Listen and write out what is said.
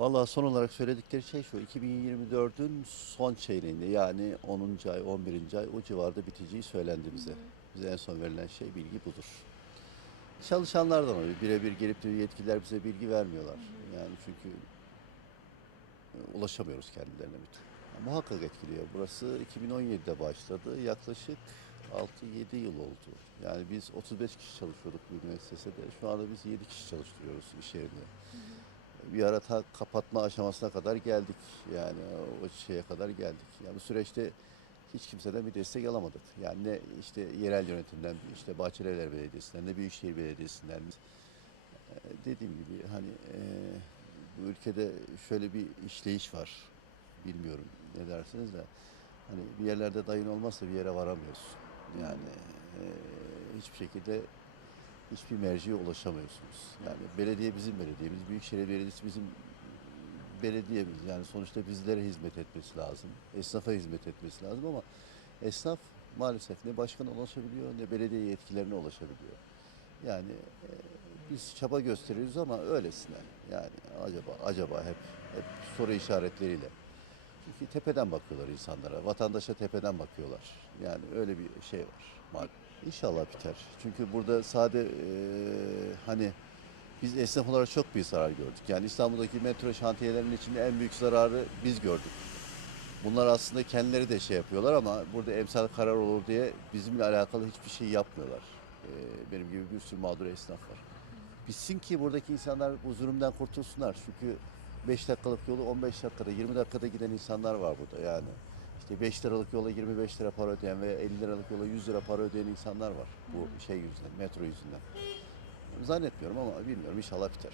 Vallahi son olarak söyledikleri şey şu, 2024'ün son çeyreğinde yani 10. ay, 11. ay o civarda biteceği söylendi bize. Bize en son verilen şey bilgi budur. Çalışanlardan oluyor. Birebir gelip de yetkililer bize bilgi vermiyorlar. Yani çünkü e, ulaşamıyoruz kendilerine bir türlü. Muhakkak etkiliyor. Burası 2017'de başladı. Yaklaşık 6-7 yıl oldu. Yani biz 35 kişi çalışıyorduk bu müessesede. Şu anda biz 7 kişi çalıştırıyoruz iş yerinde bir ara ta kapatma aşamasına kadar geldik. Yani o şeye kadar geldik. Yani bu süreçte hiç kimseden bir destek alamadık. Yani ne işte yerel yönetimden, işte Bahçelievler Belediyesi'nden, ne Büyükşehir Belediyesi'nden. Ee, Dediğim gibi hani e, bu ülkede şöyle bir işleyiş var. Bilmiyorum ne dersiniz de. Hani bir yerlerde dayın olmazsa bir yere varamıyorsun. Yani e, hiçbir şekilde hiçbir merciye ulaşamıyorsunuz. Yani belediye bizim belediyemiz, Büyükşehir Belediyesi bizim belediyemiz. Yani sonuçta bizlere hizmet etmesi lazım. Esnafa hizmet etmesi lazım ama esnaf maalesef ne başkana ulaşabiliyor ne belediye yetkilerine ulaşabiliyor. Yani e, biz çaba gösteriyoruz ama öylesine. Yani acaba acaba hep hep soru işaretleriyle. Çünkü tepeden bakıyorlar insanlara. Vatandaşa tepeden bakıyorlar. Yani öyle bir şey var. Maalesef. İnşallah biter. Çünkü burada sade e, hani biz esnaf olarak çok bir zarar gördük. Yani İstanbul'daki metro şantiyelerinin içinde en büyük zararı biz gördük. Bunlar aslında kendileri de şey yapıyorlar ama burada emsal karar olur diye bizimle alakalı hiçbir şey yapmıyorlar. E, benim gibi bir sürü mağdur esnaf var. Bitsin ki buradaki insanlar bu zulümden kurtulsunlar. Çünkü 5 dakikalık yolu 15 dakikada, 20 dakikada giden insanlar var burada yani. İşte 5 liralık yola 25 lira para ödeyen veya 50 liralık yola 100 lira para ödeyen insanlar var bu şey yüzünden, metro yüzünden. Zannetmiyorum ama bilmiyorum inşallah biter.